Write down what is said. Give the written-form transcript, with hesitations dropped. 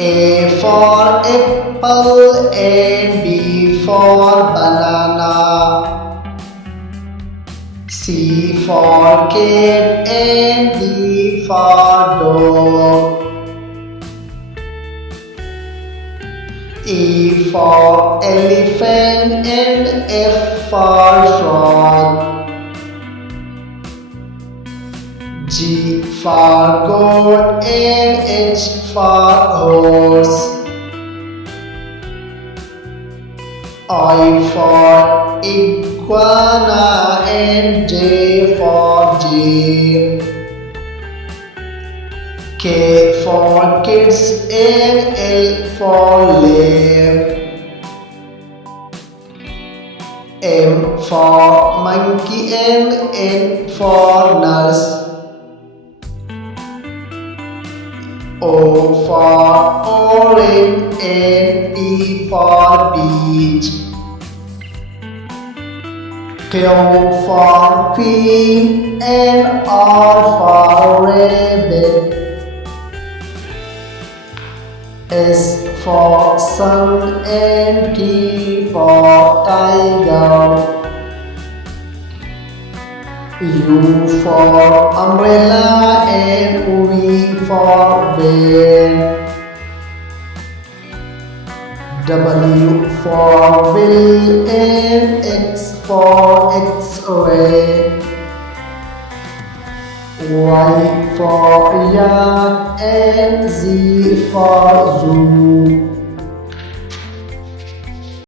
A for apple and B for banana. C for cat and D for dog. E for elephant and F for frog. G for goat and H for horse. I for iguana and J for deer. K for kids and L for lamb. M for monkey and N for nurse. O for orange and P for peach. Q for queen and R for rabbit. S for sun and T for tiger. U for umbrella and V for van. W for will and X for X-ray. Y for yak and Z for zoo.